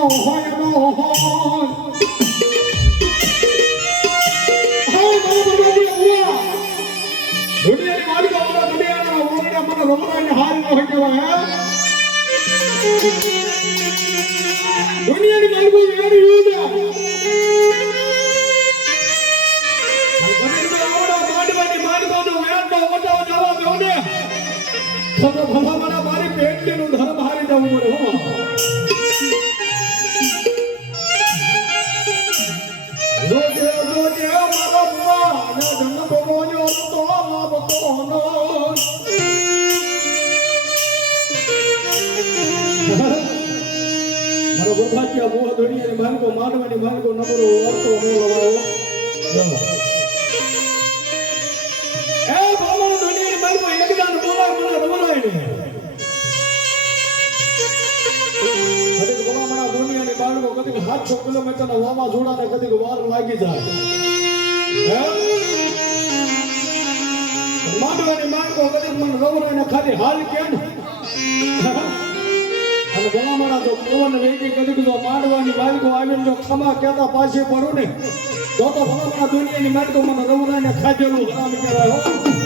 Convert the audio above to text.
હોય નો હોય હાય મારા બરબાદી બુઆ દુનિયાની માલિકો ઓલા દુનિયાના ઓરડા મને રમરાને હાલ ન હોય કેવા હે દુનિયાની માલિકો એની યુદ્ધ ભલા મને મારી પેટનું ધર્મ હારી જવું પડે હો રોજે રોજે મારો બુઆ ને ધન બોલો તો લાભતો નો મારો ગોભાગ્યા બુઆ દુનિયાની માનકો માનવાની માનકો નબરો વર્તો નો લવાયો એ બાબા દુનિયાની માનકો એકદાન બોલા બોલા રમરાય ને કદી 700 કિલોમીટરના વાવાઝોડાને કદી વાર લાગી જાય માંડવાની માંગો કદી મને રવરાઈને ખાલી હાલ કેમ અને ભલામણા જો પવન વેગી કદી જો માંડવાની માંગો આવીને જો ખમા કહેતા પાછી પડું ને તો ભલામણા દુનિયાની માંગો મને રવરાઈને ખાધેલું હરામ કહેવાય હો